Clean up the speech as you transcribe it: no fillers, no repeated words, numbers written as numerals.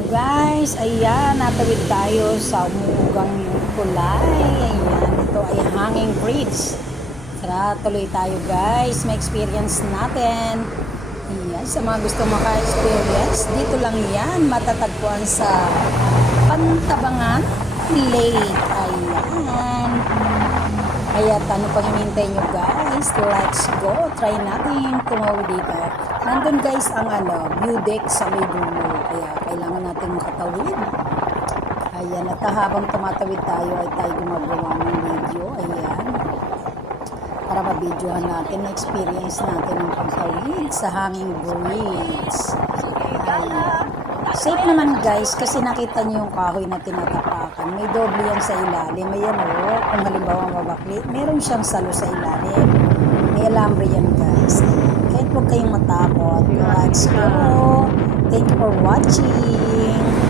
Ano guys, ayan, natawid tayo sa umugang kulay. Ayan, ito ay hanging bridge. Tara, tuloy tayo guys, may experience natin. Ayan, sa mga gusto maka-experience, dito lang yan, matatagpuan sa Pantabangan Lake. Ayan. Kaya ano pang hinihintay nyo guys? Let's go. Try natin tumawid dito. Nandun guys ang view deck sa may dulo. Kaya kailangan natin makatawid. Ayan. At habang tumatawid tayo ay tayo gumagawa ng video. Ayan. Para mabidyohan natin na experience natin ang pagtawid sa hanging bridge. Ayan. Safe naman guys kasi nakita niyo yung kahoy na tinatapakan. May doble yan sa ilalim. Ayan o, kung halimbawa mabakli, meron siyang salo sa ilalim. May alambre yan guys. Kahit huwag kayong matakot. Let's go. Thank you for watching.